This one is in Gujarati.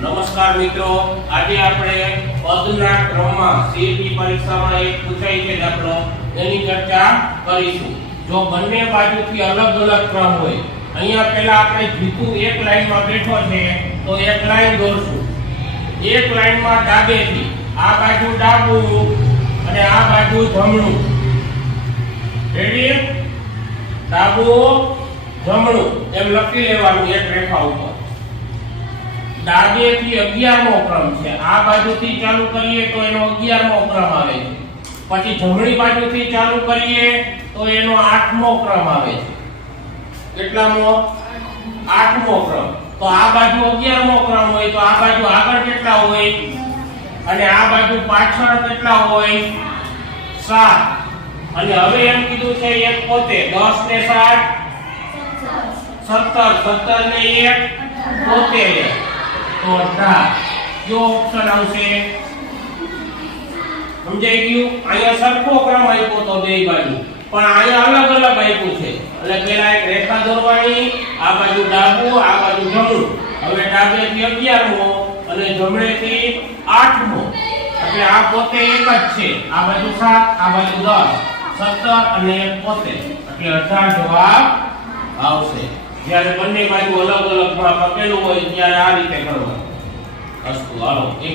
નમસ્કાર મિત્રો, આજે આપણે પદના ક્રમમાં સીઈટી પરીક્ષામાં એક પૂછાય છે દાખલો એની ચર્ચા કરીશું। જો બંને બાજુથી અલગ અલગ ક્રમ હોય, અહીંયા પહેલા આપણે જીતુ એક લાઈનમાં બેઠો છે તો એક લાઈન દોરશું। એક લાઈનમાં ડાબેથી આ બાજુ ડાબું અને આ બાજુ જમણું। રેડી? ડાબું જમણું એમ લખી લેવાનું એક રેખા ઉપર। ડાબેથી 11મો ક્રમ છે, આ બાજુથી ચાલુ કરીએ તો એનો 11મો ક્રમ આવે છે। પછી જમણી બાજુથી ચાલુ કરીએ તો એનો 8મો ક્રમ આવે છે। કેટલામો? 8મો ક્રમ। તો આ બાજુ 11મો ક્રમ હોય તો આ બાજુ આગળ કેટલા હોય અને આ બાજુ પાછળ કેટલા હોય? 7। અને હવે એમ કીધું છે એક પોતે 10 ને 7 17, 17 ને 1 પોતે તો 18। કયો ઓપ્શન આવશે? સમજાઈ ગયું? અહીંયા સરખો ક્રમ આપ્યો તો બે બાજુ, પણ અહીંયા અલગ અલગ આપ્યું છે એટલે પહેલા એક રેખા દોરવાની, આ બાજુ ડાબું આ બાજુ જમણું। હવે ડાબેથી 11મો અને જમણેથી 8મો, એટલે આ પોતે એક જ છે। આ બાજુ 7 આ બાજુ 10, 17 અને 1 પોતે, એટલે 18 જવાબ આવશે। જ્યારે બંને બાજુ અલગ અલગ માં આપેલું હોય ત્યારે આ રીતે કરવાનું। અસ્તુ, હાલો।